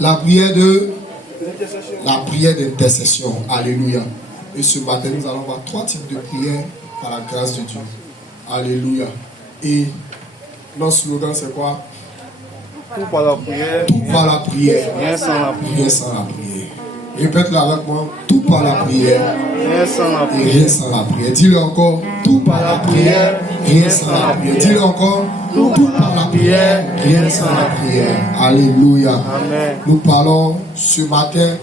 La prière d'intercession. Alléluia. Et ce matin, nous allons voir 3 types de prières par la grâce de Dieu. Alléluia. Et notre slogan, c'est quoi? Tout par la prière. Tout par la prière. Rien sans la prière. Rien sans la prière. Répète-le avec moi. Tout par la prière. Rien sans la Et prière. rien sans la prière. Dis-le encore. Tout par la prière. Rien sans la prière. Dis-le encore. Tout par la prière. Rien sans la prière. Alléluia. Amen. Nous parlons ce matin.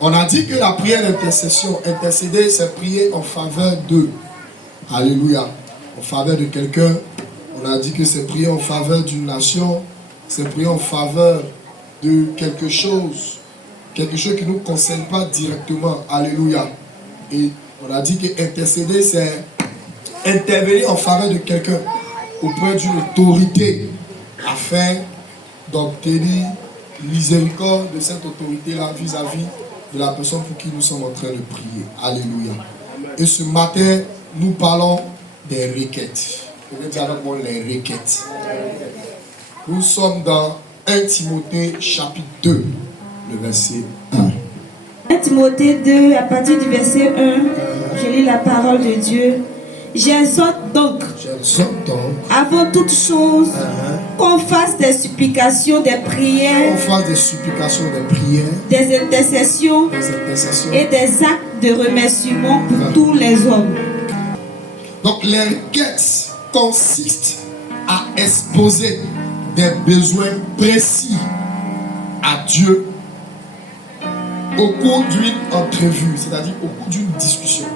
On a dit que la prière d'intercession, intercéder, c'est prier en faveur d'eux. Alléluia. En faveur de quelqu'un. On a dit que c'est prier en faveur d'une nation. C'est prier en faveur de quelque chose. Quelque chose qui ne nous concerne pas directement. Alléluia. Et on a dit que intercéder, c'est intervenir en faveur de quelqu'un auprès d'une autorité afin d'obtenir miséricorde de cette autorité-là vis-à-vis de la personne pour qui nous sommes en train de prier. Alléluia. Et ce matin, nous parlons des requêtes. Je vais dire avec moi les requêtes. Nous sommes dans 1 Timothée chapitre 2, le verset 1. 1 Timothée 2, à partir du verset 1, je lis la parole de Dieu. J'exhorte donc, avant toute chose, qu'on fasse des supplications, des prières, des intercessions et des actes de remerciement pour tous les hommes. Donc les requêtes consistent à exposer des besoins précis à Dieu au cours d'une entrevue, c'est-à-dire au cours d'une discussion.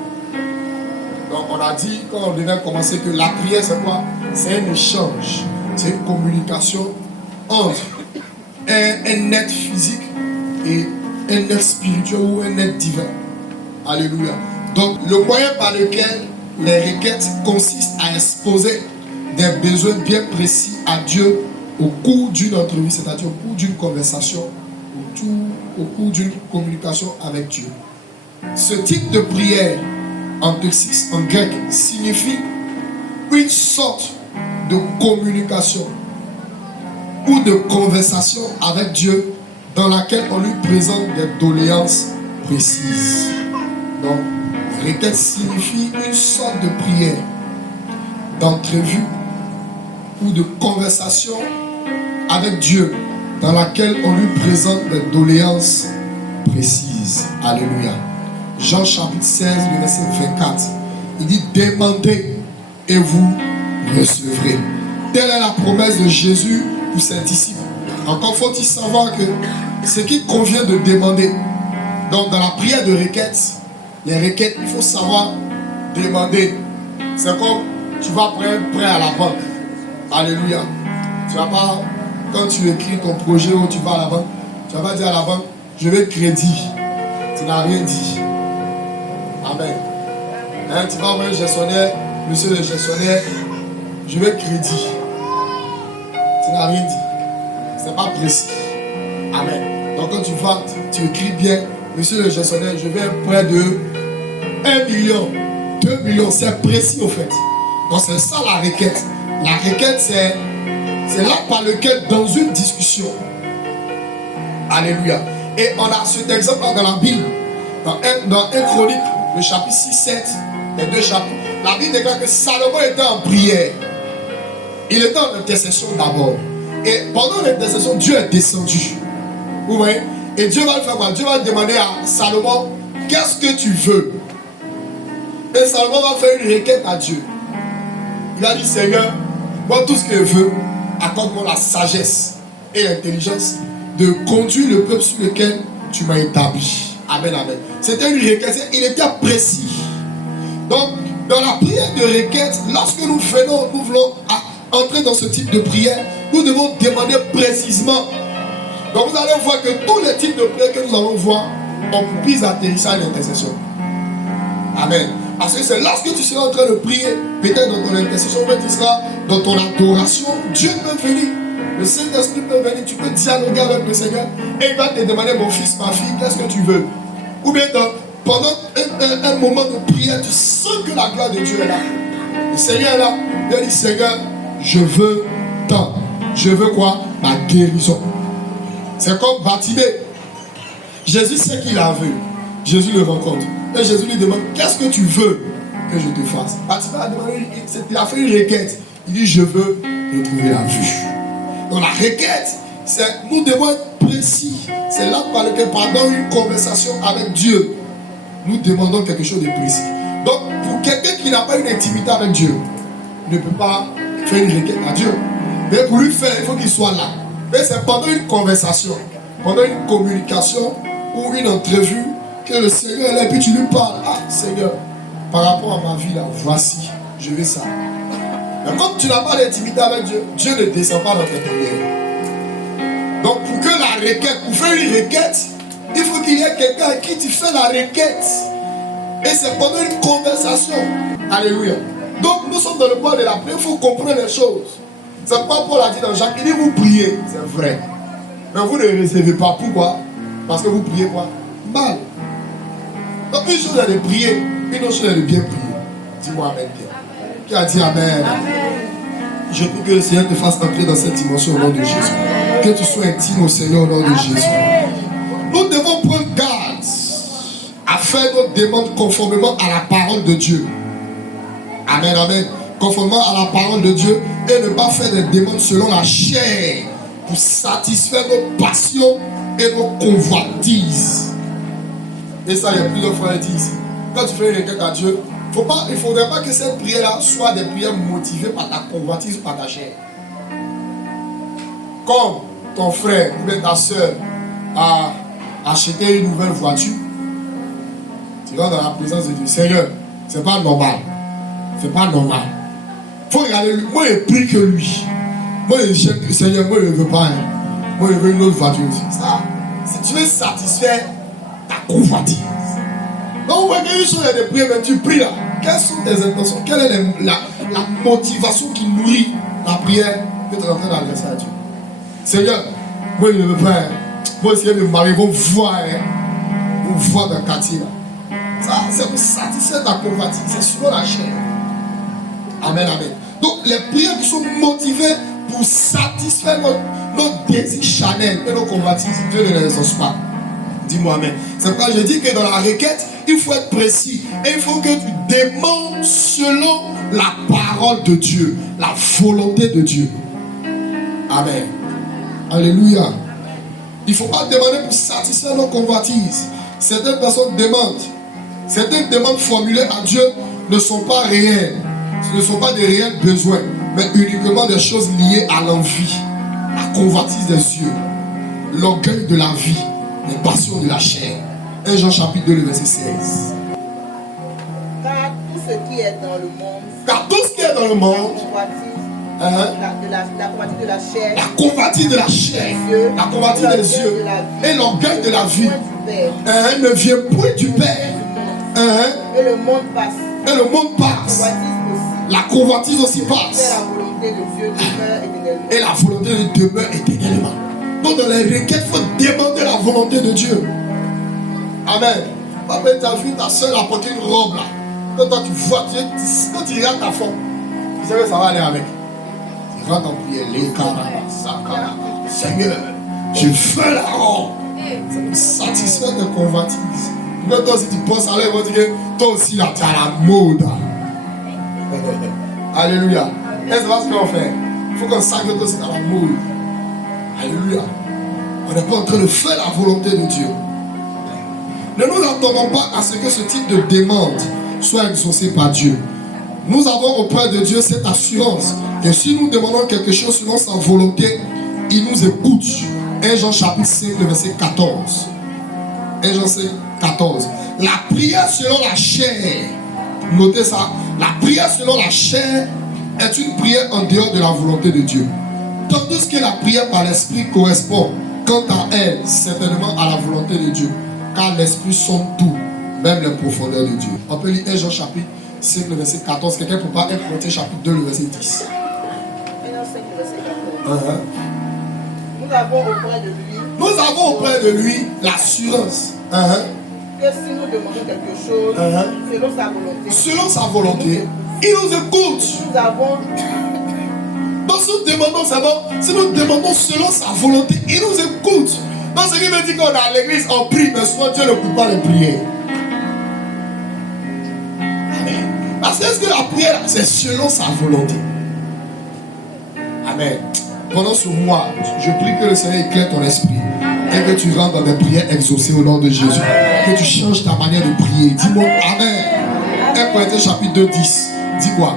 Donc on a dit, quand on devait commencer, que la prière c'est quoi? C'est un échange, c'est une communication entre un être physique et un être spirituel ou un être divin. Alléluia. Donc le moyen par lequel les requêtes consistent à exposer des besoins bien précis à Dieu au cours d'une entrevue, c'est-à-dire au cours d'une conversation, au cours d'une communication avec Dieu. Ce type de prière en grec signifie une sorte de communication ou de conversation avec Dieu dans laquelle on lui présente des doléances précises. Donc, requête signifie une sorte de prière, d'entrevue ou de conversation avec Dieu dans laquelle on lui présente des doléances précises. Alléluia. Jean chapitre 16, le verset 24. Il dit: demandez et vous recevrez. Telle est la promesse de Jésus pour ses disciples. Encore faut-il savoir que ce qui convient de demander. Donc dans la prière de requête, les requêtes, il faut savoir demander. C'est comme tu vas prendre un prêt à la banque. Alléluia. Tu vas pas, quand tu écris ton projet ou tu vas à la banque, tu vas pas dire à la banque: je veux crédit. Tu n'as rien dit. Amen. Hein, tu vas voir un gestionnaire: monsieur le gestionnaire, je veux crédit. Tu n'as rien dit. C'est pas précis. Amen. Donc quand tu vas, tu écris bien: monsieur le gestionnaire, je veux un prêt de 1 million, 2 millions. C'est précis au fait. Donc c'est ça la requête. La requête, c'est là par lequel, dans une discussion, alléluia. Et on a cet exemple dans la Bible, dans 1 Chronique, le chapitre 6, 7, les 2 chapitres. La Bible déclare que Salomon était en prière. Il était en intercession d'abord. Et pendant l'intercession, Dieu est descendu. Vous voyez? Et Dieu va le faire quoi? Dieu va demander à Salomon: qu'est-ce que tu veux? Et Salomon va faire une requête à Dieu. Il a dit: Seigneur, moi tout ce que je veux, accorde-moi la sagesse et l'intelligence de conduire le peuple sur lequel tu m'as établi. Amen, amen. C'était une requête, il était précis. Donc, dans la prière de requête, lorsque nous voulons entrer dans ce type de prière, nous devons demander précisément. Donc vous allez voir que tous les types de prières que nous allons voir ont pour piste d'atterrissage l'intercession. Amen. Parce que c'est lorsque tu seras en train de prier, peut-être dans ton intercession, ou tu seras dans ton adoration, Dieu peut venir. Le Saint-Esprit peut venir, tu peux dialoguer avec le Seigneur et il va te demander: mon fils, ma fille, qu'est-ce que tu veux? Ou bien pendant un moment de prière, tu sens que la gloire de Dieu est là. Le Seigneur est là. Il dit: Seigneur, je veux tant. Je veux quoi? Ma guérison. C'est comme Bartimée. Jésus sait qu'il a vu. Jésus le rencontre. Et Jésus lui demande, qu'est-ce que tu veux que je te fasse? Bartimée a demandé, il a fait une requête. Il dit, je veux retrouver la vue. Donc la requête, nous devons être précis. C'est là par lequel, pendant une conversation avec Dieu, nous demandons quelque chose de précis. Donc, pour quelqu'un qui n'a pas une intimité avec Dieu, ne peut pas faire une requête à Dieu. Mais pour lui faire, il faut qu'il soit là. Mais c'est pendant une conversation, pendant une communication ou une entrevue que le Seigneur est là et puis tu lui parles. Ah, Seigneur, par rapport à ma vie là, voici, je veux ça. Mais comme tu n'as pas d'intimité avec Dieu, Dieu ne descend pas dans tes prières. Donc, pour que la requête, pour faire une requête, il faut qu'il y ait quelqu'un à qui tu fais la requête. Et c'est pendant une conversation. Alléluia. Donc nous sommes dans le point de la prière. Il faut comprendre les choses. C'est pourquoi Paul a dit dans Jacques, il dit vous priez, c'est vrai. Mais vous ne recevez pas. Pourquoi? Parce que vous priez quoi? Mal. Donc une chose est de prier, une autre chose est de bien prier. Dis-moi amen. Qui a dit amen? Amen. Je prie que le Seigneur te fasse entrer dans cette dimension au nom de Jésus. Que tu sois intime au Seigneur au nom de Jésus. Nous devons prendre garde à faire notre demande conformément à la parole de Dieu. Amen, amen. Conformément à la parole de Dieu et ne pas faire des demandes selon la chair pour satisfaire nos passions et nos convoitises. Et ça, il y a plusieurs fois dit ici. Quand tu fais une requête à Dieu, il ne faudrait pas que cette prière-là soit des prières motivées par ta convoitise ou par ta chair. Comme ton frère ou bien ta soeur a acheté une nouvelle voiture, tu vas dans la présence de Dieu. Seigneur, c'est pas normal. C'est pas normal. Il faut regarder lui. Moi, je prie que lui. Moi, je Seigneur, moi, je ne veux pas. Moi, je veux une autre voiture aussi. Ça, si tu veux satisfaire ta convoitise. Donc, vous voyez une chose de prière, mais tu pries là. Quelles sont tes intentions? Quelle est la motivation qui nourrit la prière que tu es en train d'adresser à Dieu? Seigneur, moi, je ne veux pas. Moi, si je me marie, vous voir dans le quartier là. Ça, c'est pour satisfaire ta convoitise. C'est selon la chair. Amen, amen. Donc, les prières qui sont motivées pour satisfaire notre désir charnel et nos convoitises, Dieu ne les exauce pas. Dis-moi amen. C'est pourquoi je dis que dans la requête, il faut être précis. Et il faut que tu demandes selon la parole de Dieu, la volonté de Dieu. Amen. Alléluia. Il ne faut pas demander pour satisfaire nos convoitises. Certaines personnes demandent. Certaines demandes formulées à Dieu ne sont pas réelles. Ce ne sont pas des réels besoins, mais uniquement des choses liées à l'envie, la convoitise des yeux, l'orgueil de la vie, les passions de la chair. 1 Jean chapitre 2, le verset 16. Car tout ce qui est dans le monde, la convoitise de la chair, la convoitise des yeux et l'orgueil de la vie ne vient point du Père. Et le monde passe. La convoitise aussi passe. Et la volonté de Dieu demeure éternellement. Donc dans les requêtes, il faut demander la volonté de Dieu. Amen. Après, tu as vu ta soeur apporter une robe là. Quand toi tu vois, quand tu regardes ta forme, tu sais que ça va aller avec. Tu rentres en prière. Seigneur, je veux la robe. Ça me satisfait de convoitise. Quand toi aussi tu penses à l'air, ils vont dire que toi aussi là, tu as la mode. Alléluia. Et c'est pas ce qu'on fait. Il faut qu'on sache que toi aussi tu as la mode. Alléluia. On n'est pas en train de faire la volonté de Dieu. Ne nous attendons pas à ce que ce type de demande soit exaucé par Dieu. Nous avons auprès de Dieu cette assurance que si nous demandons quelque chose selon sa volonté, il nous écoute. 1 Jean chapitre 5, le verset 14. 1 Jean 5, 14. La prière selon la chair, notez ça, la prière selon la chair est une prière en dehors de la volonté de Dieu. Tandis que la prière par l'esprit correspond, quant à elle, certainement à la volonté de Dieu. Car l'esprit sonde tout, même les profondeurs de Dieu. On peut lire 1 Jean chapitre 5, le verset 14. Quelqu'un peut pas être Corinthiens chapitre 2, le verset 10. 1 Jean 5, le verset 14. Nous avons auprès de lui l'assurance. Que si nous demandons quelque chose selon sa volonté, il nous écoute. Donc si nous demandons, c'est bon, si nous demandons selon sa volonté, il nous écoute. Donc ce qui veut dire qu'on est à l'église, on prie, mais souvent Dieu ne coupe pas les prières. Amen. Parce que la prière, c'est selon sa volonté. Amen. Pendant ce mois, je prie que le Seigneur éclaire ton esprit et que tu rentres dans des prières exaucées au nom de Jésus. Que tu changes ta manière de prier. Dis-moi Amen. 1 Corinthiens chapitre 2, 10. Dis quoi?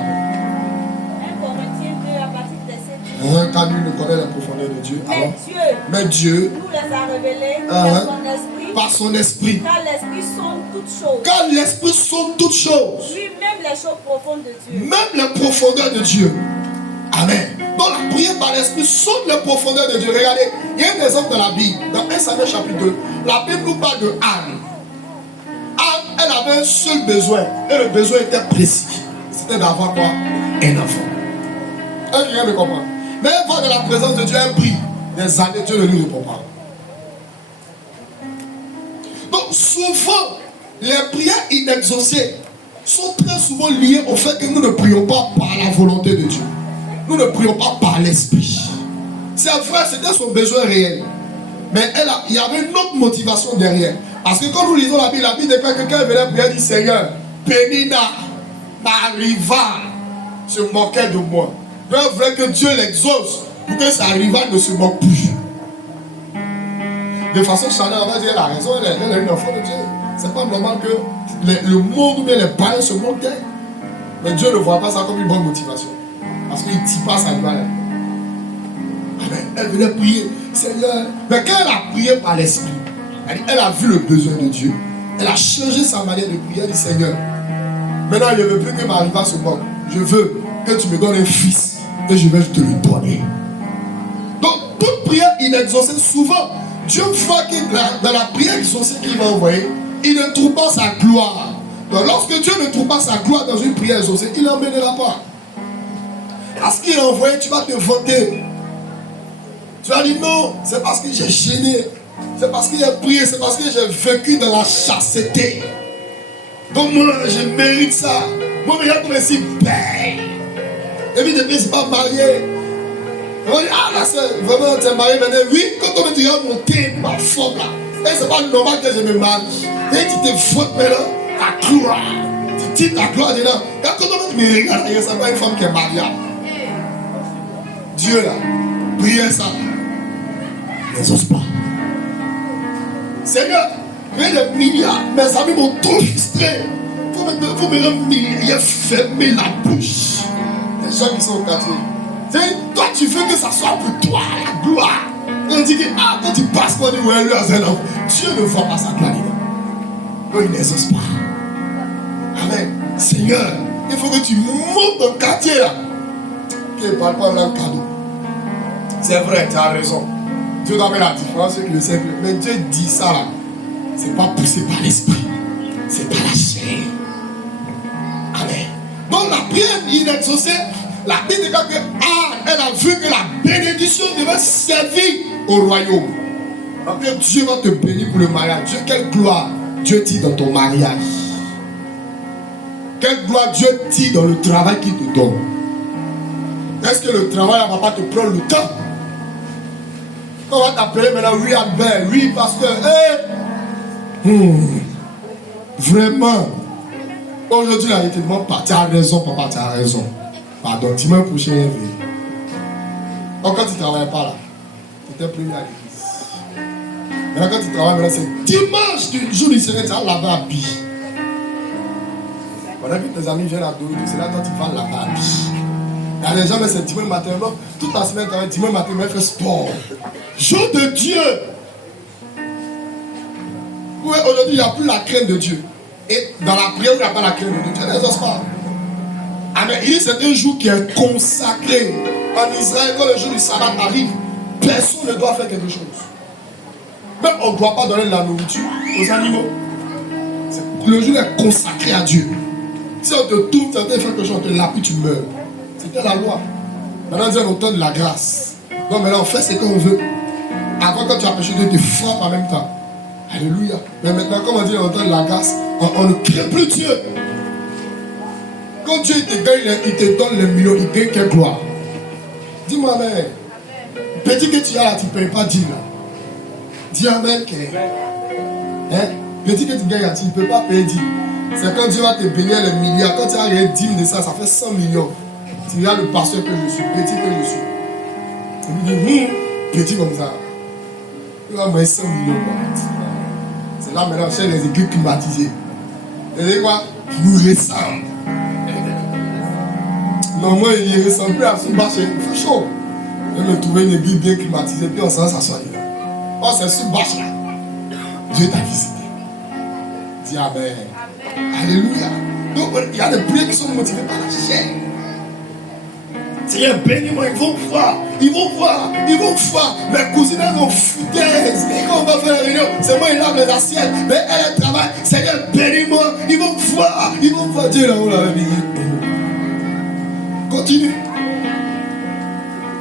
1 Corinthiens 2 à partir du verset 10. Car nul ne connaît la profondeur de Dieu. Mais Dieu nous les a révélés par son esprit. Car l'esprit sonde toutes choses. Car l'esprit sonde toutes choses. Lui-même les choses profondes de Dieu. Même les profondeurs de Dieu. Amen. Donc la prière par l'esprit sonde les profondeurs de Dieu. Regardez, il y a un exemple dans la Bible. Dans 1 Samuel chapitre 2, la Bible nous parle de Anne. Anne, elle avait un seul besoin. Et le besoin était précis. C'était d'avoir quoi? Un enfant. Quelqu'un me comprend. Mais elle voit que la présence de Dieu, elle prie. Des années, Dieu ne lui répond pas. Donc souvent, les prières inexaucées sont très souvent liées au fait que nous ne prions pas par la volonté de Dieu. Nous ne prions pas par l'esprit. C'est vrai, c'était son besoin réel. Mais il y avait une autre motivation derrière. Parce que quand nous lisons la Bible déclare que quelqu'un venait prier, dit Seigneur, Pénina, Mariva se moquait de moi. Dieu voulait que Dieu l'exauce pour que sa rivale ne se moque plus. De façon charnelle, on va dire, elle a raison, elle est une enfant de Dieu. C'est pas normal que le monde ou bien les païens se moquent d'elle. Mais Dieu ne voit pas ça comme une bonne motivation. Parce qu'il ne tire pas sa rivale. Amen. Elle venait prier, Seigneur. Mais quand elle a prié par l'esprit, elle a vu le besoin de Dieu. Elle a changé sa manière de prier. Elle dit, Seigneur, maintenant je ne veux plus que ma rivale se moque. Je veux que tu me donnes un fils et je vais te le donner. Donc, toute prière inexaucée, souvent, Dieu voit que dans la prière exaucée qu'il va envoyer, il ne trouve pas sa gloire. Donc, lorsque Dieu ne trouve pas sa gloire dans une prière exaucée, il n'emmènera pas. Parce qu'il a envoyé, tu vas te vanter. Tu vas dire non, c'est parce que j'ai gêné. C'est parce que j'ai prié, c'est parce que j'ai vécu dans la chasteté. Donc moi, je mérite ça. Moi, je comme si paye. Et puis, depuis, je ne suis pas marié. On dit, ah, la soeur, vraiment, tu es marié maintenant. Oui, quand on me dit, monter ma forme là. Et c'est pas normal que je me marie. Et tu te votes maintenant, ta gloire. Tu dis ta gloire dedans. Et quand on me regarde, c'est pas une femme qui est mariée. Dieu là, priez ça. Ne ose pas. Seigneur, j'ai des milliards. Mes amis m'ont trop frustré. Il faut me rendre milliard, fermer la bouche. Les gens qui sont au quartier. Toi, tu veux que ça soit pour toi la gloire. On dit que quand tu passes, on dit ouais, lui a un homme. Dieu ne voit pas sa gloire. Donc il n'exauce pas. Amen. Seigneur, il faut que tu montes dans le quartier là. Qui ne parle pas d'un cadeau. C'est vrai, tu as raison. Dieu doit faire la différence avec le simple. Mais Dieu dit ça là. C'est pas poussé par l'esprit. C'est par la chair. Amen. Donc la prière inexaucée, la Bible dit que elle a vu que la bénédiction devait servir au royaume. Donc Dieu va te bénir pour le mariage. Dieu, quelle gloire Dieu dit dans ton mariage. Quelle gloire Dieu dit dans le travail qu'il te donne. Est-ce que le travail ne va pas te prendre le temps? On va t'appeler maintenant, oui Albert, oui pasteur. Vraiment. Aujourd'hui, la vérité, tu as raison, papa, tu as raison. Pardon, dimanche prochain, donc quand tu ne travailles pas là, tu étais prévu à l'église. Maintenant, quand tu travailles, maintenant, c'est dimanche du jour du Seigneur, tu vas laver à billes. Pendant que tes amis viennent à Dodo, c'est là que tu vas laver à billes. Il y a des gens, mais c'est dimanche matin, non? Toute la semaine, dimanche matin, mais fait sport. Jour de Dieu. Oui, aujourd'hui, il n'y a plus la crainte de Dieu. Et dans la prière, il n'y a pas la crainte de Dieu. Dieu n'exauce pas. Amen. Il dit c'est un jour qui est consacré. En Israël, quand le jour du sabbat arrive, personne ne doit faire quelque chose. Même on ne doit pas donner de la nourriture aux animaux. Le jour est consacré à Dieu. Si on te tourne, tu as fait quelque chose, on te lapide, tu meurs. C'était la loi. Maintenant, Dieu nous donne la grâce. Donc maintenant, on fait ce qu'on veut. Avant, quand tu as péché, Dieu te frappe en même temps. Alléluia. Mais maintenant, comme on dit, on donne la grâce, on ne crée plus Dieu. Quand Dieu te gagne, il te donne les millions, il gagne quelle gloire? Dis-moi amen. Petit que tu as là, tu ne peux pas dire là. Dis amen. Hein? Petit que tu gagnes là, tu ne peux pas payer 10. C'est quand Dieu va te bénir les milliards. Quand tu as les 10 de ça, ça fait 100 millions. Tu regardes le pasteur que je suis, petit que je suis. Il me dit, petit comme ça. Il va envoyer 100 millions. C'est là maintenant, chez les équipes climatisées. Vous savez quoi? Qui nous ressemble. Non, moi, il ne ressemble plus à son marché. Il fait chaud. Je vais me trouver une église bien climatisée, puis on s'en s'assoit là. Oh, c'est sous bâche là. Dieu t'a visité. Dis amen. Alléluia. Donc, il y a des prières qui sont motivées par la chair. Seigneur, bénis-moi, ils vont voir. Mes cousines, elles ont foutaise. Et quand on va faire la réunion, c'est moi qui lave les assiettes. Mais elles travaillent. Seigneur, bénis-moi. Ils vont voir. Dieu là-haut, là, continue.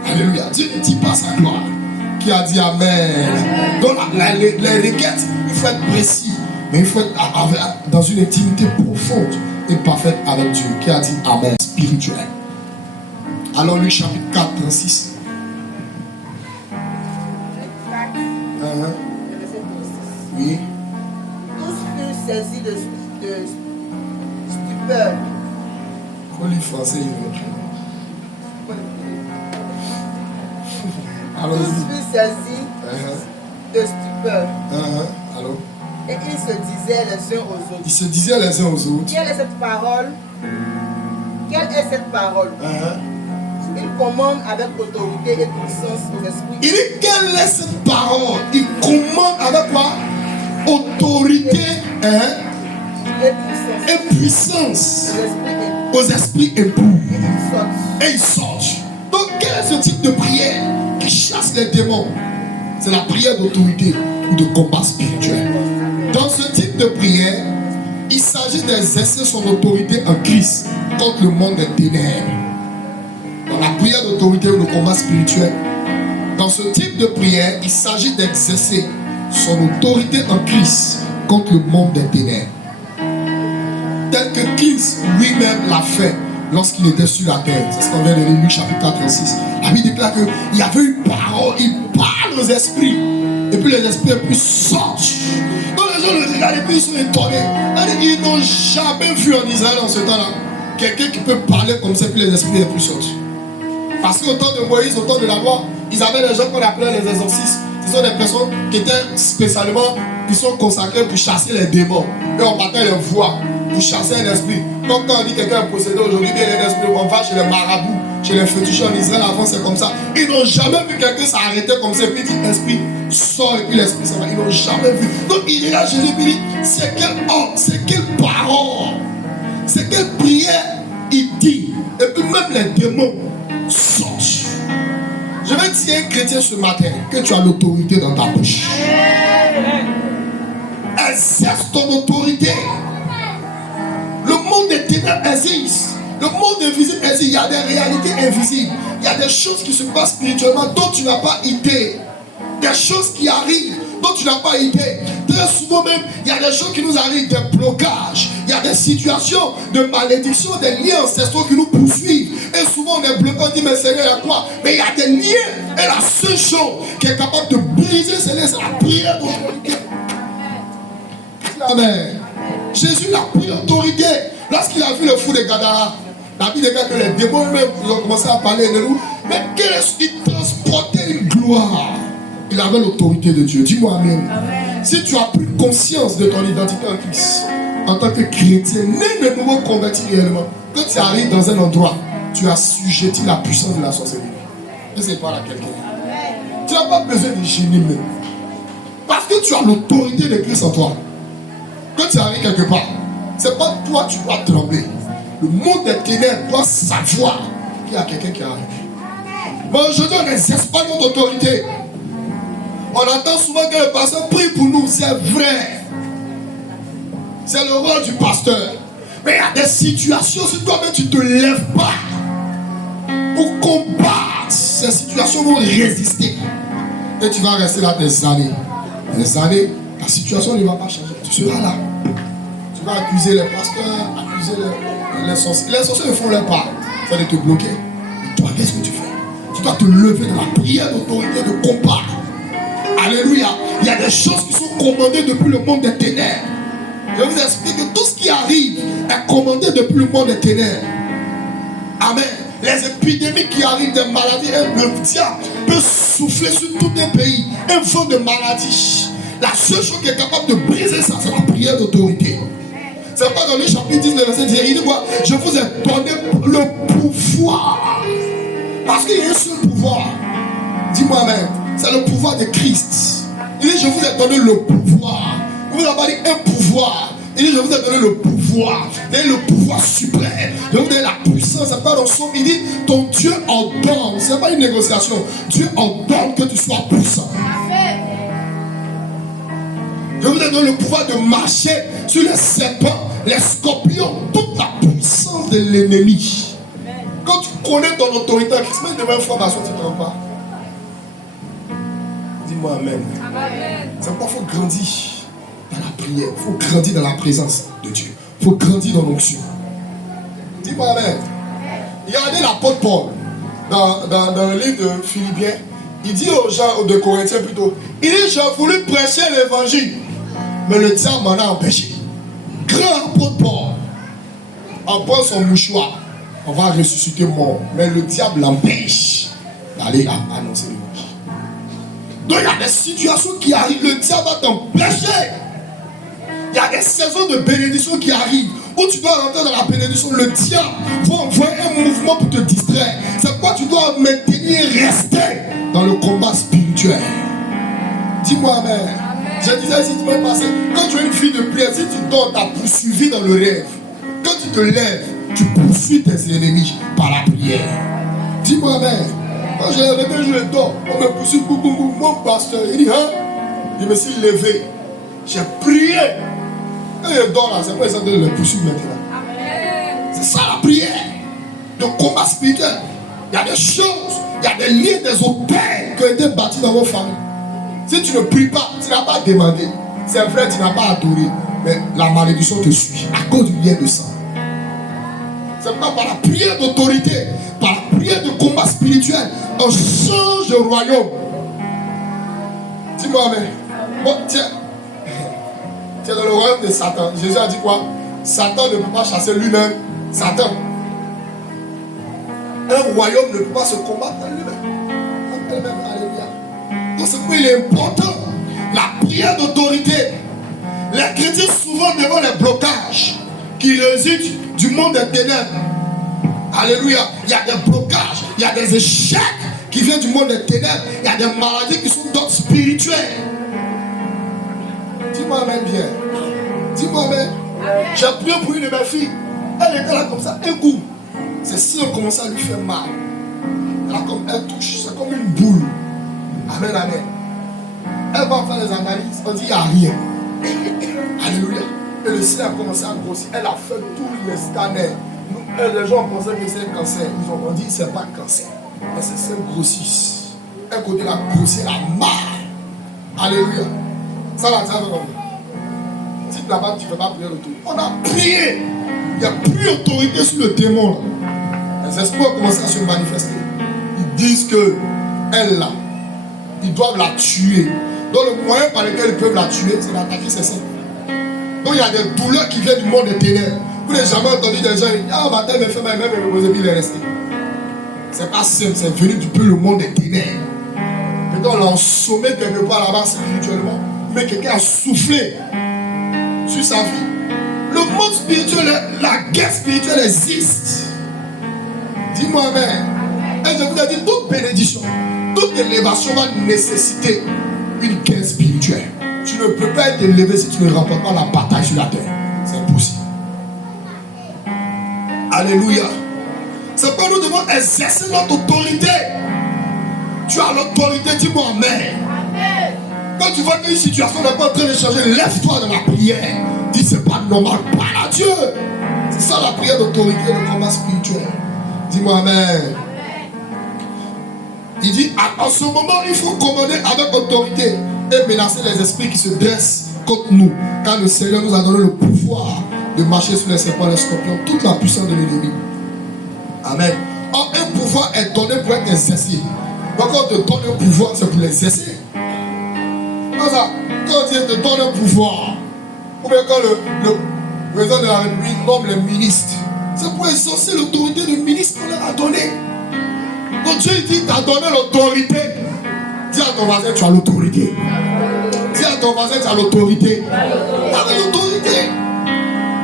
Alléluia. Dieu ne dit pas sa gloire. Qui a dit amen. Donc, les requêtes, il faut être précis. Mais il faut être dans une intimité profonde et parfaite avec Dieu. Qui a dit amen. Spirituel. Alors, Luc chapitre 4, 36. Oui. Tous furent saisis de stupeur. Il faut lire français. Tous furent saisis de stupeur. Alors. Et ils se disaient les uns aux autres. Quelle est cette parole? Il commande avec autorité et puissance aux esprits. Il dit quelle est cette parole? Il commande avec quoi? Autorité et puissance aux esprits impurs. Et ils sortent. Donc quel est ce type de prière qui chasse les démons? C'est la prière d'autorité ou de combat spirituel. Dans ce type de prière, il s'agit d'exercer son autorité en Christ contre le monde des ténèbres. Dans la prière d'autorité ou de combat spirituel, dans ce type de prière, il s'agit d'exercer son autorité en Christ contre le monde des ténèbres. Tel que Christ lui-même l'a fait lorsqu'il était sur la terre. C'est ce qu'on vient de lire, Luc chapitre 4, 36. La Bible déclare qu'il y avait une parole, il parle aux esprits. Et puis les esprits sortent. Donc les gens le regardent et puis ils sont étonnés. Ils n'ont jamais vu en Israël en ce temps-là quelqu'un qui peut parler comme ça, puis les esprits sortent. Parce qu'au temps de Moïse, au temps de la loi, ils avaient des gens qu'on appelait les exorcistes. Ce sont des personnes qui étaient spécialement, qui sont consacrées pour chasser les démons. Et on battait les voix pour chasser un esprit. Donc quand on dit que quelqu'un est possédé aujourd'hui, bien les esprits, on va chez les marabouts, chez les fétiches en Israël, avant c'est comme ça. Ils n'ont jamais vu quelqu'un s'arrêter comme ça, puis dit l'esprit sort et puis l'esprit s'en va. Ils n'ont jamais vu. Donc il regarde Jésus et puis dit, c'est quel homme, c'est quelle parole, c'est quelle prière il dit. Et puis même les démons sortent. Je vais dire un chrétien ce matin que tu as l'autorité dans ta bouche. Exerce ton autorité. Le monde des ténèbres existe. Le monde invisible existe. Il y a des réalités invisibles. Il y a des choses qui se passent spirituellement dont tu n'as pas idée. Des choses qui arrivent dont tu n'as pas idée. Très souvent même, il y a des choses qui nous arrivent, des blocages. Il y a des situations de malédiction, des liens ancestraux qui nous poursuivent. Et souvent on est bloqué, on dit mais Seigneur, il y a quoi? Mais il y a des liens. Et la seule chose qui est capable de briser ces liens, c'est la prière d'autorité. Amen. Jésus l'a pris l'autorité lorsqu'il a vu le fou de Gadara. La Bible dit que les démons eux-mêmes ont commencé à parler de nous. Mais il transportait une gloire. Il avait l'autorité de Dieu. Dis-moi amen. Si tu as pris conscience de ton identité en Christ, en tant que chrétien, né de nouveau converti réellement, quand tu arrives dans un endroit, tu as assujetti la puissance de la sorcellerie. Et c'est pas là quelqu'un. Tu n'as pas besoin de génie même. Parce que tu as l'autorité de Christ en toi. Quand tu arrives quelque part, c'est pas toi tu dois trembler. Le monde des ténèbres doit savoir qu'il y a quelqu'un qui arrive. Mais aujourd'hui, on n'exerce pas notre autorité. On entend souvent que le pasteur prie pour nous, c'est vrai. C'est le rôle du pasteur. Mais il y a des situations, si toi-même tu ne te lèves pas pour combattre, ces situations vont résister. Et tu vas rester là des années. Des années, la situation ne va pas changer. Tu seras là. Tu vas accuser les pasteurs, accuser les sorciers. Les sorciers ne font leur part. Ça de te bloquer. Toi, qu'est-ce que tu fais? Tu dois te lever dans la prière d'autorité, de combat. Alléluia. Il y a des choses qui sont commandées depuis le monde des ténèbres. Je vous explique que tout ce qui arrive est commandé depuis le monde des ténèbres. Amen. Les épidémies qui arrivent, des maladies, le diable peut souffler sur tout un pays, un vent de maladie. La seule chose qui est capable de briser ça, c'est la prière d'autorité. C'est pas dans le chapitre 19, verset 10, il dit quoi? Je vous ai donné le pouvoir. Parce qu'il y a un seul pouvoir. Dis-moi même, c'est le pouvoir de Christ. Il dit, je vous ai donné le pouvoir. Il vous a pas dit un pouvoir. Il dit, je vous ai donné le pouvoir. Et le pouvoir suprême. Je vous ai donné la puissance. C'est pas dans son. Il dit, ton Dieu ordonne. Ce n'est pas une négociation. Dieu ordonne que tu sois puissant. Je vous ai donné le pouvoir de marcher sur les serpents, les scorpions, toute la puissance de l'ennemi. Quand tu connais ton autorité, Christ, même demain, formation, tu ne te rends pas. Dis-moi amen. C'est pourquoi il faut grandir dans la prière. Il faut grandir dans la présence de Dieu. Il faut grandir dans l'onction. Dis-moi amen. Regardez l'apôtre Paul dans le livre de Philippiens. Il dit aux gens, de Corinthiens plutôt, il dit, j'ai voulu prêcher l'évangile, mais le diable m'en a empêché. Grand apôtre Paul, on prend son mouchoir, on va ressusciter mort, mais le diable l'empêche d'aller annoncer l'évangile. Donc il y a des situations qui arrivent, le diable va t'empêcher. Il y a des saisons de bénédiction qui arrivent, où tu dois rentrer dans la bénédiction. Le diable va envoyer un mouvement pour te distraire. C'est pourquoi tu dois maintenir, rester dans le combat spirituel. Dis-moi amen. Je disais ici, tu m'as passé, quand tu es une fille de prière, si tu dors, tu as poursuivi dans le rêve. Quand tu te lèves, tu poursuis tes ennemis par la prière. Dis-moi amen. Quand j'ai levé, je dors, on me poursuit, mon pasteur, il dit, hein? Je me suis levé, j'ai prié. Quand je dors là, c'est pas ça de le poursuivre maintenant. C'est ça la prière. Le combat spirituel. Il y a des choses, il y a des liens, des hôtels qui ont été bâtis dans vos familles. Si tu ne pries pas, tu n'as pas demandé. C'est vrai, tu n'as pas adoré. Mais la malédiction te suit à cause du lien de sang. C'est pas par la prière d'autorité, par la prière de combat spirituel, on change le royaume. Dis-moi, mais bon, tiens, tu es dans le royaume de Satan. Jésus a dit quoi? Satan ne peut pas chasser lui-même Satan. Un royaume ne peut pas se combattre en lui-même. Alléluia. Donc c'est pourquoi il est important. La prière d'autorité. Les chrétiens souvent devant les blocages qui résultent du monde des ténèbres. Alléluia. Il y a des blocages, il y a des échecs qui viennent du monde des ténèbres. Il y a des maladies qui sont d'ordre spirituel. Dis-moi amen bien. Dis-moi amen. J'ai prié pour une de mes filles. Elle était là comme ça, un coup. C'est si on commençait à lui faire mal. Là, comme elle touche, c'est comme une boule. Amen, amen. Elle va faire les analyses, on dit il n'y a rien. Alléluia. Et le ciel a commencé à grossir. Elle a fait tous les scanners. Les gens pensaient que c'est un cancer. Ils ont dit c'est pas un cancer. Mais c'est un grossisse. Un côté la grossir, la marre. Alléluia. Ça va, ça va comme ça. Si là-bas tu ne fais pas prier l'autorité. On a prié. Il n'y a plus d'autorité sur le démon. Les esprits ont commencé à se manifester. Ils disent que elle là, ils doivent la tuer. Donc le moyen par lequel ils peuvent la tuer, c'est d'attaquer ses seins. Donc il y a des douleurs qui viennent du monde des ténèbres. Vous n'avez jamais entendu des gens dire ah, ma tête me fait mal, même me il est resté. C'est pas simple, c'est venu depuis le monde des ténèbres. Peut-être on l'a ensommé quelque part là-bas spirituellement, mais quelqu'un a soufflé sur sa vie. Le monde spirituel, la guerre spirituelle existe. Dis-moi amen. Et je vous ai dit, toute bénédiction, toute élévation va nécessiter une guerre spirituelle. Tu ne peux pas être élevé si tu ne remportes pas la bataille sur la terre. C'est impossible. Alléluia. C'est pourquoi nous devons exercer notre autorité. Tu as l'autorité, dis-moi amen. Quand tu vois qu'une situation n'est pas en train de changer, lève-toi dans la prière. Dis c'est pas normal, parle à Dieu. C'est ça la prière d'autorité, le combat spirituel. Dis-moi amen. Il dit en ce moment il faut commander avec autorité et menacer les esprits qui se dressent contre nous. Car le Seigneur nous a donné le pouvoir de marcher sur les serpents et les scorpions, toute la puissance de l'ennemi. Amen. Or, un pouvoir est donné pour être exercé. Donc quand on te donne un pouvoir, c'est pour l'exercer. Quand on dit te donne un pouvoir, ou bien quand le président de la République nomme les ministres, c'est pour exercer l'autorité du ministre qu'on leur a donné. Quand Dieu dit t'as donné l'autorité, dis à ton voisin tu as l'autorité. Dis à ton voisin tu as l'autorité. Tu as l'autorité.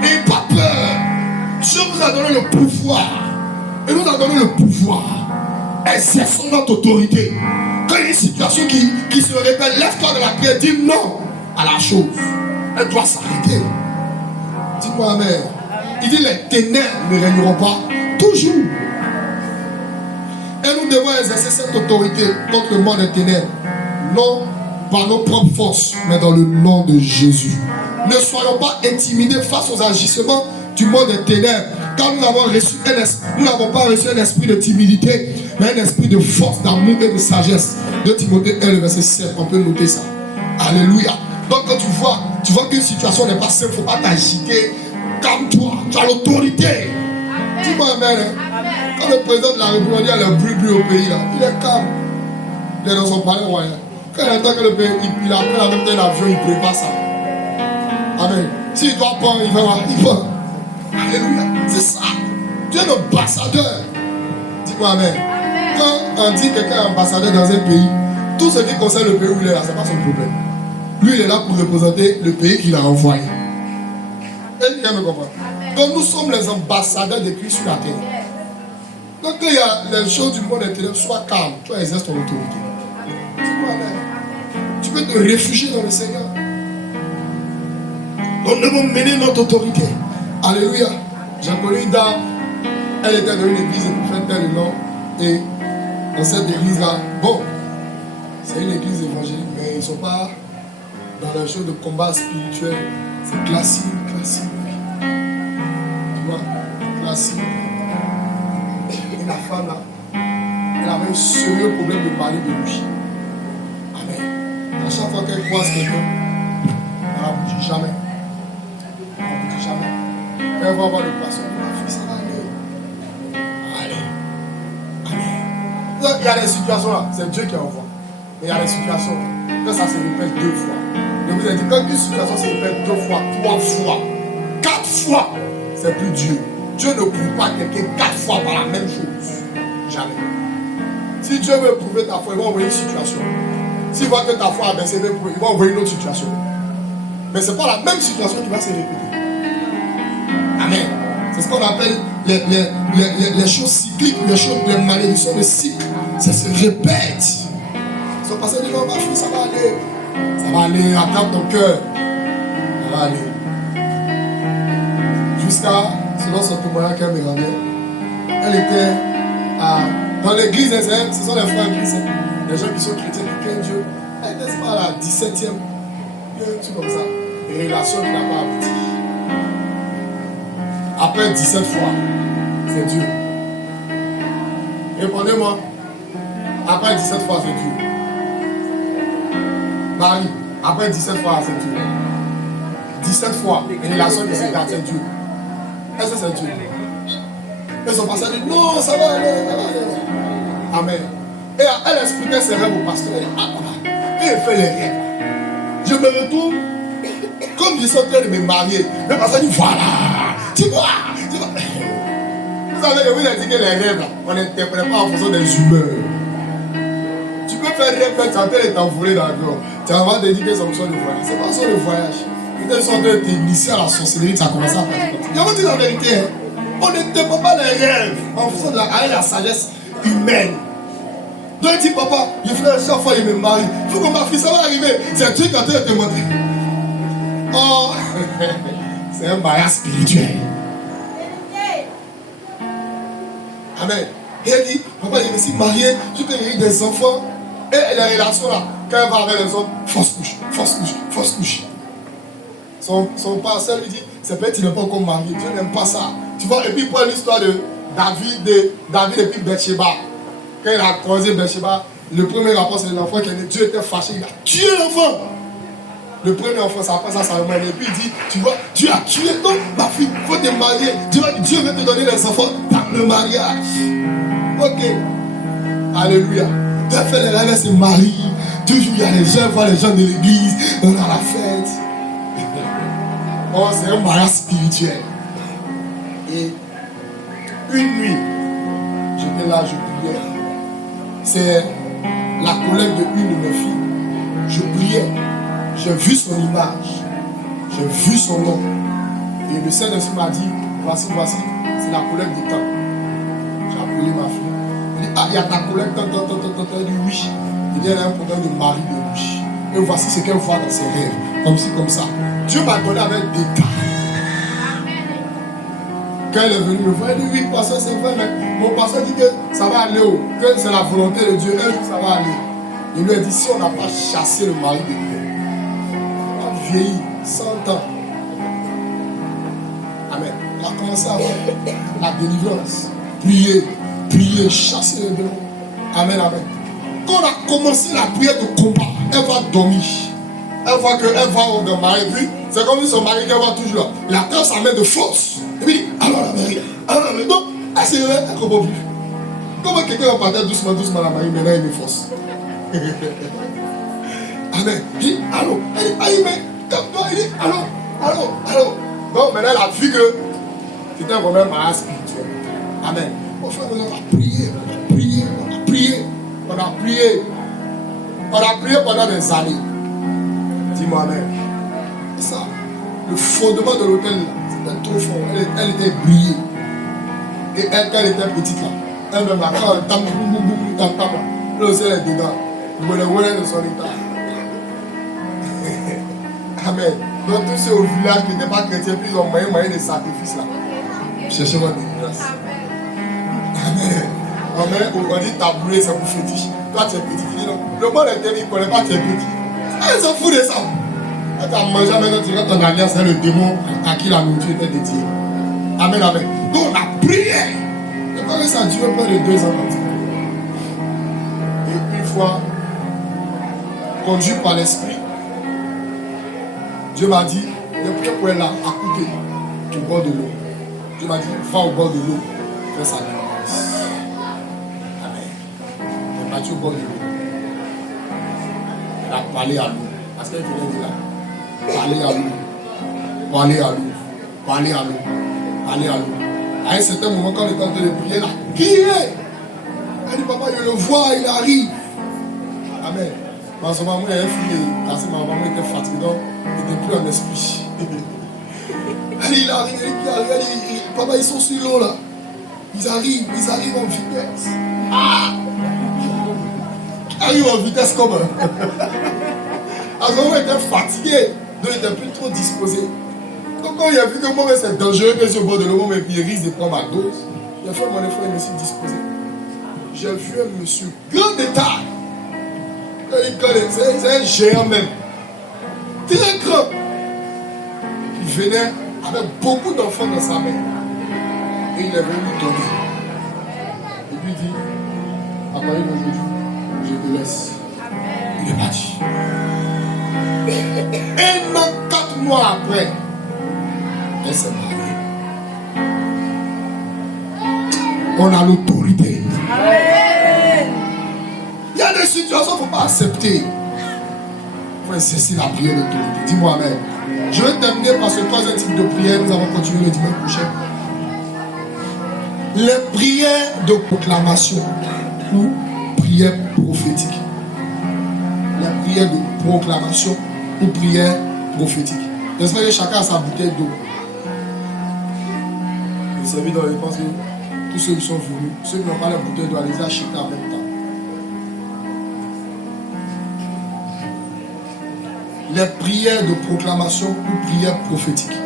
N'ayez pas peur. Dieu nous a donné le pouvoir. Et nous a donné le pouvoir. Exerçons notre autorité. Quand il y a une situation qui se répète, lève-toi de la prière, dis non à la chose. Elle doit s'arrêter. Dis-moi amen. Il dit les ténèbres ne régneront pas toujours. Et nous devons exercer cette autorité contre le monde des ténèbres. Non par nos propres forces, mais dans le nom de Jésus. Ne soyons pas intimidés face aux agissements du monde des ténèbres. Car nous avons reçu nous n'avons pas reçu un esprit de timidité, mais un esprit de force, d'amour et de sagesse. De Timothée 1, le verset 7, on peut noter ça. Alléluia. Donc quand tu vois qu'une situation n'est pas simple, il ne faut pas t'agiter. Calme-toi, tu as l'autorité. Dis-moi amen. Quand le président de la République a le bruit au pays, là, il est calme. Il est dans son palais royal. Quand il entend que le pays, il appelle avec un avion, il prépare ça. Amen. S'il doit prendre, il va. Alléluia. C'est ça. Tu es l'ambassadeur. Dis-moi amen. Quand on dit que quelqu'un est ambassadeur dans un pays, tout ce qui concerne le pays où il est là, ce n'est pas son problème. Lui, il est là pour représenter le pays qu'il a envoyé. Et quelqu'un me comprend. Donc nous sommes les ambassadeurs de Christ sur la terre. Donc quand il y a les choses du monde intérieur, sois calme. Tu exerces ton autorité. Dis-moi amen. Tu peux te réfugier dans le Seigneur. Donc nous devons mener notre autorité. Alléluia. J'ai connu une dame. Elle était dans une église et fait tel nom. Et dans cette église-là, bon, c'est une église évangélique, mais ils ne sont pas dans la chose de combat spirituel. C'est classique. Tu vois, classique. Et la femme là, elle avait un sérieux problème de mari de lui. Amen. À chaque fois qu'elle croise quelqu'un, elle n'aboutit jamais. Elle va avoir le poisson. Ça va aller. Donc, il y a des situations là, c'est Dieu qui envoie. Et il y a des situations, quand ça se répète 2 fois. Je vous ai dit, quand une situation se répète 2 fois, 3 fois, 4 fois, c'est plus Dieu. Dieu ne prouve pas quelqu'un 4 fois par la même chose. Jamais. Si Dieu veut prouver ta foi, il va envoyer une situation. S'il voit que ta foi a baissé, il va envoyer une autre situation. Mais ce n'est pas la même situation qui va se répéter. Amen. C'est ce qu'on appelle les choses cycliques, les malédictions de cycle. Ça se répète. Ils sont passés devant ma fille, ça va aller. Ça va aller, attrape ton cœur. Ça va aller. Jusqu'à, selon son témoignage qu'elle me rendait, elle était dans l'église, ce sont les frères églises, les gens qui sont chrétiens, qui craignent Dieu. Elle était pas à la 17e, un truc comme ça. Des relations qui n'ont pas abouti. Après 17 fois, c'est Dieu. Répondez-moi. Après 17 fois, c'est Dieu. Marie, après 17 fois, c'est Dieu. 17 fois, une relation qui se garde, c'est Dieu. Est-ce que c'est Dieu? Ils sont passés à dire non, ça va aller, ça va aller. Amen. Et elle expliquait ses rêves au pasteur. Elle dit, ah, et elle fait les rêves. Je me retourne, comme je suis en train de me marier. Le pasteur dit, voilà. Tu vois. Vous savez, je vous ai dit que les rêves, là, on n'interprète pas en fonction des humeurs. Tu peux faire rêve quand tu es en train de t'envoler dans le corps. Tu vas te dire que c'est une sorte de voyage. C'est pas une sorte de voyage. Quand ils sont en train de t'initier à la sorcellerie, tu as commencé à pratiquer comme ça. Je vous dis la vérité. On n'interprète pas les rêves en fonction de la sagesse humaine. Donc il dit, papa, il fait chaque fois il me marie. Il faut que ma fille, ça va arriver. C'est un truc qui est en train de te montrer. Oh, c'est un mariage spirituel. Amen. Et elle dit, papa, je me suis marié, je peux avoir des enfants. Et les relations là, quand elle va avec les hommes, fausse couche. Son pasteur lui dit, c'est peut-être qu'il n'est pas encore marié, Dieu n'aime pas ça. Tu vois, et puis il prend l'histoire de David et puis Bathsheba. Quand il a croisé Bathsheba, le premier rapport c'est l'enfant qui est né, Dieu était fâché, il a tué l'enfant. Le premier enfant, c'est après ça, Salomon. Et puis il dit, tu vois, Dieu a tué, non, ma fille, il faut te marier. Dieu veut te donner les enfants dans le mariage. Ok. Alléluia. Tu as fait les rêves, se marient. Toujours il y a les gens, voient les gens de l'église. On a la fête. Oh, c'est un mariage spirituel. Et une nuit, j'étais là, je priais. C'est la collègue de une de mes filles. Je priais. J'ai vu son image. J'ai vu son nom. Et le Saint-Esprit m'a dit, voici, c'est la collègue du temps. J'ai appelé ma fille. Il dit, ah, il y a ta collègue, elle dit oui. Il dit, elle a un problème de mari de bouche. Et voici ce qu'elle voit dans ses rêves. Comme ci, comme ça. Dieu m'a donné avec des détails. Quand elle est venue me voir, elle dit, oui, pasteur, c'est vrai, mais mon pasteur dit que ça va aller haut. Que c'est la volonté de Dieu. Elle dit que ça va aller. Il lui a dit, si on n'a pas chassé le mari de Dieu, on a vieilli 100 ans. Amen. On a commencé à avoir la délivrance. Prier, chasser les démons. Amen, amen. Quand on a commencé la prière de combat, elle va dormir. Elle voit qu'elle va au mari. Et puis, c'est comme si son mari qu'elle voit toujours là. Il attrape sa main de force. Et puis, alors la Marie. Donc, elle s'est réveillée, elle ne comprend plus. Comment quelqu'un va partir doucement la Marie, maintenant il me force. Amen. Il dit, allô. Elle dit, aïe, mais, calme-toi. Il dit, allô. Donc, maintenant, elle a vu que c'était vraiment un mariage spirituel. Amen. Mon frère, on a prié pendant des années. Dis-moi, amen. C'est ça. Le fondement de l'hôtel, c'était trop fort. Elle était brillée. Et elle, quand elle était petite là, elle-même là, quand elle tape, là, le ciel est dedans. Le de son état. Amen. Donc tous ceux au village qui n'étaient pas chrétiens, puis ils ont moyen des sacrifices là. Cherchez votre délivrance. Amen. Amen. On dit tabouret, c'est pour fétiche. Toi tu es petit. Tu dis non. Le monde est il ne connaît pas que tu es petit. Elle s'en fout de ça. Quand tu as mangé maintenant, tu rentres ton alliance, c'est le démon à qui la nourriture était dédiée. Amen, amen. Donc on a prié. Et quand ça a duré près de 2 ans comme ça. Et une fois, conduit par l'esprit, Dieu m'a dit, le prière pour elle là, à côté, au bord de l'eau. Dieu m'a dit, va au bord de l'eau, fais sa délivrance. Amen. Elle m'a dit au bord de l'eau. Elle a parlé à l'eau. Parce qu'elle venait de là. Parler à l'eau. À un certain moment, quand elle était en train de prier, elle a crié. Elle dit, papa, je le vois, il arrive. Amen. Dans ce moment, il y a un fille, parce que ma maman était fatiguée, donc il n'était plus en esprit. Elle dit, il arrive, papa, ils sont sur l'eau là. Ils arrivent en vitesse. Ah! Ils arrivent en vitesse comme à ce moment, il était fatigué, donc il n'était plus trop disposé. Donc quand il a vu que moi c'est dangereux que je suis au bord de l'eau, mais il risque de prendre ma dose, il a fait mon effort, il me suis disposé. J'ai vu un monsieur, grand détail. C'est un géant même. Très grand. Il venait avec beaucoup d'enfants dans sa main. Et il est venu lui donner. Et puis il dit, à Paris aujourd'hui, je te laisse. Il est parti. 1 an, 4 mois après, elle s'est mariée. On a l'autorité. Il y a des situations qu'il ne faut pas accepter. Il faut exercer la prière d'autorité. Dis-moi amen. Je vais terminer par ce 3e type de prière. Nous allons continuer le dimanche prochain. Les prières de proclamation ou prières prophétiques. Les prières de proclamation ou prières prophétiques. J'espère que chacun a sa bouteille d'eau. Vous savez, dans les pensées, tous ceux qui sont venus, ceux qui n'ont pas la bouteille d'eau, allez les acheter en même temps. Les prières de proclamation ou prières prophétiques.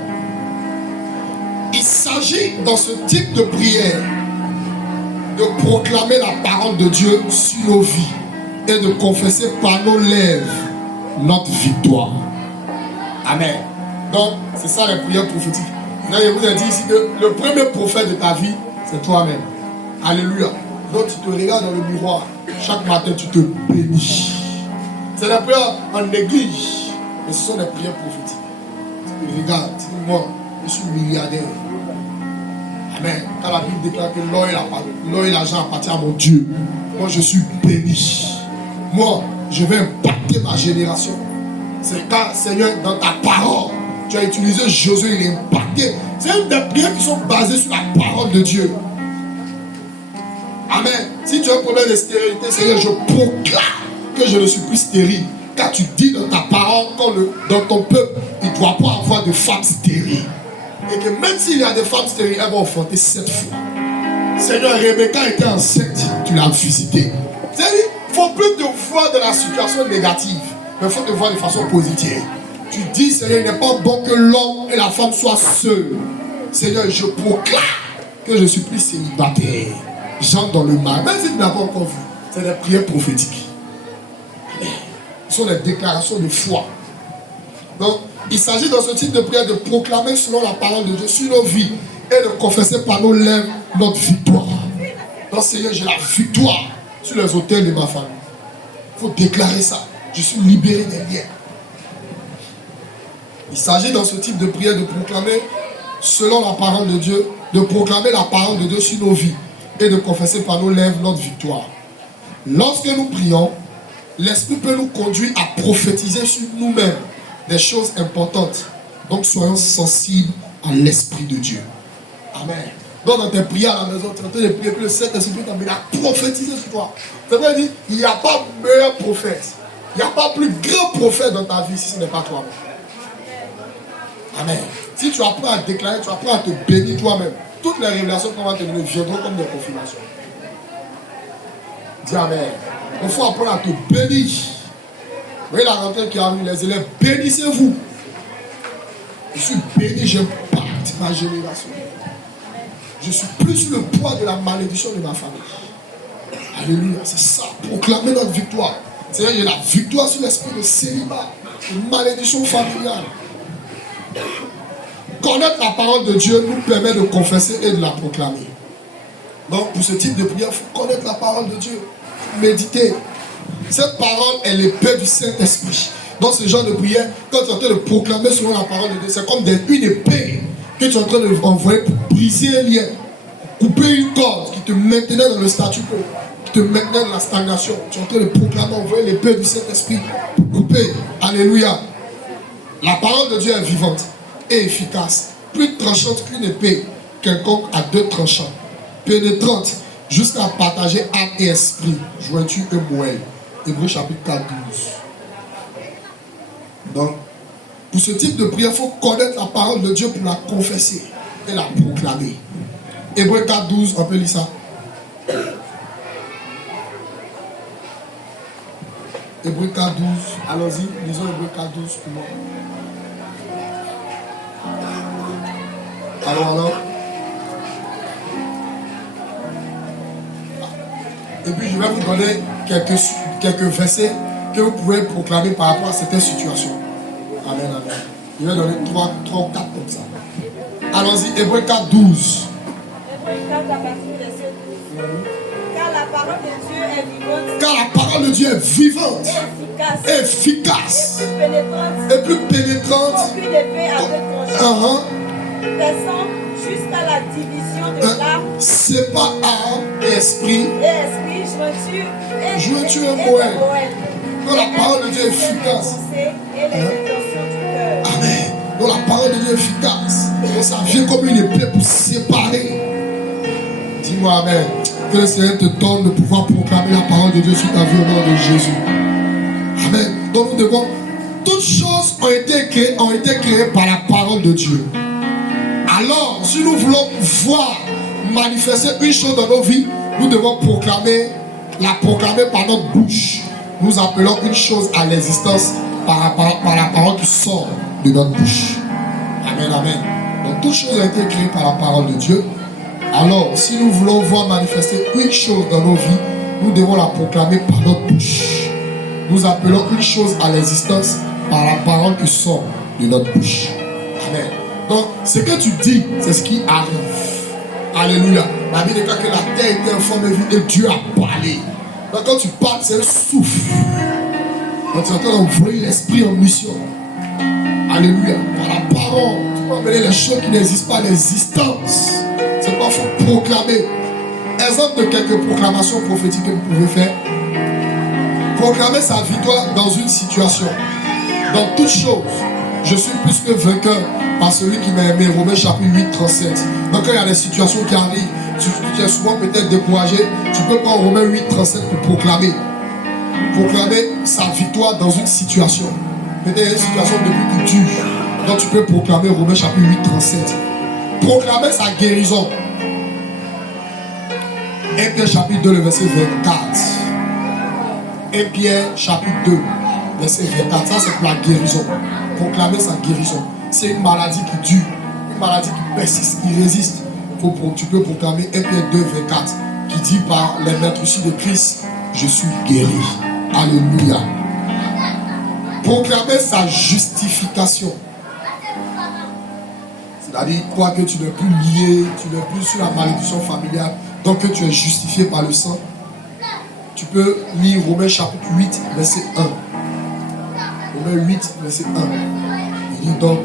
Il s'agit dans ce type de prière de proclamer la parole de Dieu sur nos vies et de confesser par nos lèvres notre victoire. Amen. Donc, c'est ça les prières prophétiques. Là, je vous ai dit ici que le premier prophète de ta vie, c'est toi-même. Alléluia. Donc, tu te regardes dans le miroir. Chaque matin, tu te bénis. C'est la prière en église. Mais ce sont des prières prophétiques. Tu regardes, dis-moi, je suis milliardaire. Amen. Quand la Bible déclare que l'or et l'argent appartiennent à mon Dieu, moi je suis béni. Moi, je vais impacter ma génération. C'est quand, Seigneur, dans ta parole, tu as utilisé Josué, il est impacté. C'est une des prières qui sont basées sur la parole de Dieu. Amen. Si tu as un problème de stérilité, Seigneur, je proclame que je ne suis plus stérile. Car tu dis dans ta parole, dans ton peuple, il ne doit pas avoir de femmes stériles. Et que même s'il y a des femmes stériles, elles vont enfanter 7 fois. Seigneur, Rebecca était enceinte, tu l'as visité. C'est-à-dire, il ne faut plus te voir de la situation négative, mais il faut te voir de façon positive. Tu dis, Seigneur, il n'est pas bon que l'homme et la femme soient seuls. Seigneur, je proclame que je ne suis plus célibataire. J'entre dans le mal, même si tu n'as pas encore vu. C'est des prières prophétiques. Ce sont des déclarations de foi. Donc, il s'agit dans ce type de prière de proclamer selon la parole de Dieu sur nos vies et de confesser par nos lèvres notre victoire. Donc, Seigneur, j'ai la victoire sur les autels de ma famille. Il faut déclarer ça. Je suis libéré des liens. Il s'agit dans ce type de prière de proclamer selon la parole de Dieu, de proclamer la parole de Dieu sur nos vies et de confesser par nos lèvres notre victoire. Lorsque nous prions, l'Esprit peut nous conduire à prophétiser sur nous-mêmes des choses importantes. Donc soyons sensibles à l'Esprit de Dieu. Amen. Donc dans tes prières à la maison, tu es en train de prier que le Saint-Esprit t'a mis à prophétiser sur toi. C'est vrai, dire, il n'y a pas meilleur prophète. Il n'y a pas plus grand prophète dans ta vie si ce n'est pas toi-même. Amen. Si tu apprends à déclarer, tu apprends à te bénir toi-même. Toutes les révélations qu'on va te donner viendront comme des confirmations. Dis Amen. Il faut apprendre à te bénir. Vous voyez la rentrée qui arrive, les élèves, bénissez-vous. Je suis béni, j'impacte ma génération. Je suis plus sur le poids de la malédiction de ma famille. Alléluia, c'est ça. Proclamer notre victoire. C'est-à-dire, il y a la victoire sur l'esprit de célibat, de malédiction familiale. Connaître la parole de Dieu nous permet de confesser et de la proclamer. Donc, pour ce type de prière, il faut connaître la parole de Dieu. Méditer. Cette parole est l'épée du Saint-Esprit. Dans ce genre de prière, quand tu es en train de proclamer selon la parole de Dieu, c'est comme une épée que tu es en train d'envoyer pour briser un lien, couper une corde qui te maintenait dans le statu quo, qui te maintenait dans la stagnation. Tu es en train de proclamer, envoyer l'épée du Saint-Esprit pour couper. Alléluia. La parole de Dieu est vivante et efficace, plus tranchante qu'une épée quelconque à 2 tranchants, pénétrante jusqu'à partager âme et esprit, jointure et moelle. Hébreux chapitre 4, 12. Donc, pour ce type de prière, il faut connaître la parole de Dieu pour la confesser et la proclamer. Hébreux 4, 12, on peut lire ça. Hébreux 4, 12. Allons-y, lisons Hébreux 4, 12 pour moi. Alors. Et puis je vais vous donner quelques versets que vous pouvez proclamer par rapport à certaines situations. Amen, amen. Je vais donner 3 ou 4 comme ça. Allons-y, Hébreux 4, 12. Hébreux 4 à partir du verset 12. Car la parole de Dieu est vivante. Car la parole de Dieu est vivante. Et efficace. Et plus pénétrante. Qu'aucune épée à 2 tranchants. Perçant jusqu'à la division de l'âme. C'est pas âme et esprit. Jointure et moelle. Donc la parole de Dieu est efficace. Amen. Donc la parole de Dieu est efficace. Donc ça vient comme une épée pour séparer. Dis-moi amen. Que le Seigneur te donne de pouvoir proclamer la parole de Dieu sur ta vie au nom de Jésus. Amen. Donc nous devons. Toutes choses ont été créées par la parole de Dieu. Alors, si nous voulons voir manifester une chose dans nos vies, nous devons la proclamer par notre bouche. Nous appelons une chose à l'existence par la parole qui sort de notre bouche. Amen, amen. Donc, toutes choses ont été créées par la parole de Dieu. Alors, si nous voulons voir manifester une chose dans nos vies, nous devons la proclamer par notre bouche. Nous appelons une chose à l'existence par la parole qui sort de notre bouche. Amen. Donc, ce que tu dis, c'est ce qui arrive. Alléluia. La Bible déclare que la terre était informée et Dieu a parlé. Donc, quand tu parles, c'est un souffle. Donc, tu es en train d'envoyer l'esprit en mission. Alléluia. Par la parole, tu peux amener les choses qui n'existent pas à l'existence. C'est pas proclamer. Exemple de quelques proclamations prophétiques que vous pouvez faire. Proclamer sa victoire dans une situation. Dans toute chose, je suis plus que vainqueur par celui qui m'a aimé. Romains chapitre 8, 37. Donc quand il y a des situations qui arrivent, tu es souvent peut-être découragé, tu peux prendre Romains 8, 37 pour proclamer. Proclamer sa victoire dans une situation. Peut-être il y a une situation de plus dure. Donc tu peux proclamer Romains chapitre 8, 37. Proclamer sa guérison. 1 Pierre chapitre 2, le verset 24. 1 Pierre chapitre 2, verset 24. Ça c'est pour la guérison. Proclamer sa guérison. C'est une maladie qui dure, une maladie qui persiste, qui résiste. Tu peux proclamer 1 Pierre 2, 24, qui dit par les maîtres de Christ, je suis guéri. Alléluia. Proclamer sa justification. C'est-à-dire, quoi que tu n'es plus lié, tu n'es plus sur la malédiction familiale, donc que tu es justifié par le sang. Tu peux lire Romains chapitre 8, verset 1. Romains 8, verset 1. Il dit donc,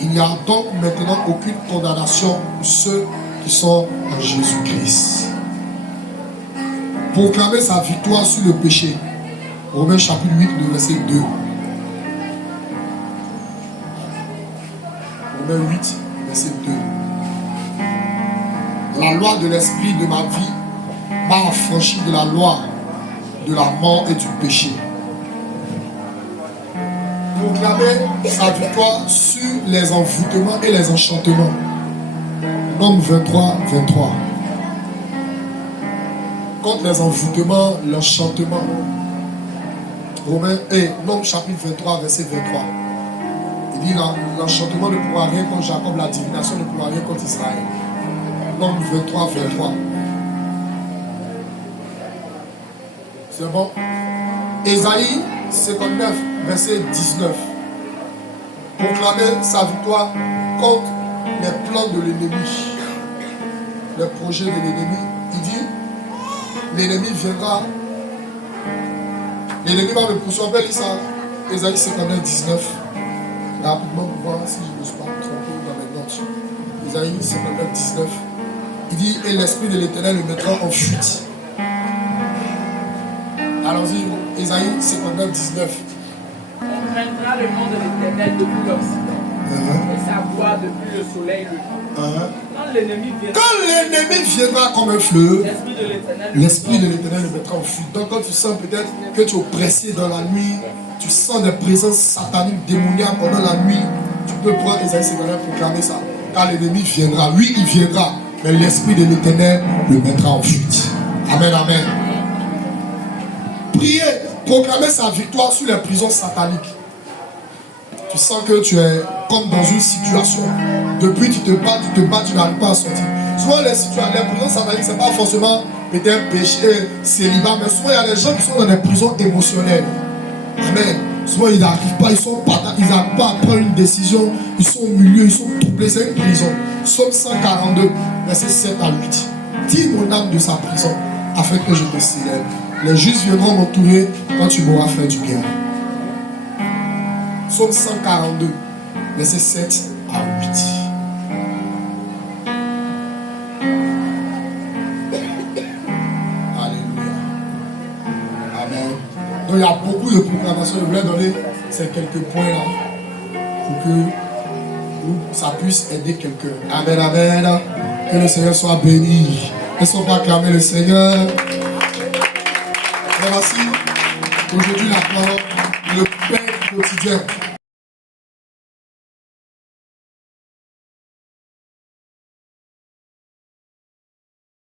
il n'y a donc maintenant aucune condamnation pour ceux qui sont en Jésus-Christ. Proclamer sa victoire sur le péché. Romains chapitre 8, le verset 2. Romains 8, verset 2. La loi de l'esprit de ma vie m'a affranchi de la loi de la mort et du péché. Proclamer sa victoire sur les envoûtements et les enchantements. Nombre 23, 23. Contre les envoûtements, l'enchantement. Romains et Nombre chapitre 23, verset 23. Il dit l'enchantement ne pourra rien contre Jacob, la divination ne pourra rien contre Israël. Nombre 23, 23. C'est bon. Ésaïe 59, verset 19. Proclamer sa victoire contre les plans de l'ennemi, les projets de l'ennemi. Il dit, l'ennemi viendra, l'ennemi va me poursuivre. On peut lire ça. Ésaïe 59, 19. Rapidement pour voir si je ne me suis pas trompé dans mes notes. Ésaïe 59, 19. Il dit, et l'esprit de l'Éternel le mettra en fuite. Allons-y, Ésaïe 59, 19. On craindra le nom de l'Éternel depuis l'Occident, et sa voix depuis le soleil levé. Quand l'ennemi viendra comme un fleuve, l'esprit de l'Éternel le mettra en fuite. Donc quand tu sens peut-être que tu es oppressé dans la nuit, tu sens des présences sataniques, démoniaques pendant la nuit, tu peux prendre Ésaïe 59 pour proclamer ça. Quand l'ennemi viendra, oui il viendra, mais l'esprit de l'Éternel le mettra en fuite. Amen, amen. Prier, proclamer sa victoire sur les prisons sataniques. Tu sens que tu es comme dans une situation. Depuis tu te bats, tu n'arrives pas à sortir. Souvent les prisons sataniques, ce n'est pas forcément peut-être péché, célibat, mais souvent il y a des gens qui sont dans des prisons émotionnelles. Amen. Souvent ils n'arrivent pas, ils n'arrivent pas à prendre une décision, ils sont au milieu, ils sont troublés, c'est une prison. Psaume 142, versets 7 à 8. Dis mon âme de sa prison, afin que je te célèbre. Les justes viendront m'entourer quand tu m'auras fait du bien. Psaume 142, versets 7 à 8. Alléluia. Amen. Donc il y a beaucoup de proclamations. Je voulais donner ces quelques points là pour que ça puisse aider quelqu'un. Amen, amen. Que le Seigneur soit béni. Laissons acclamer le Seigneur. Et voici aujourd'hui la parole, le pain quotidien.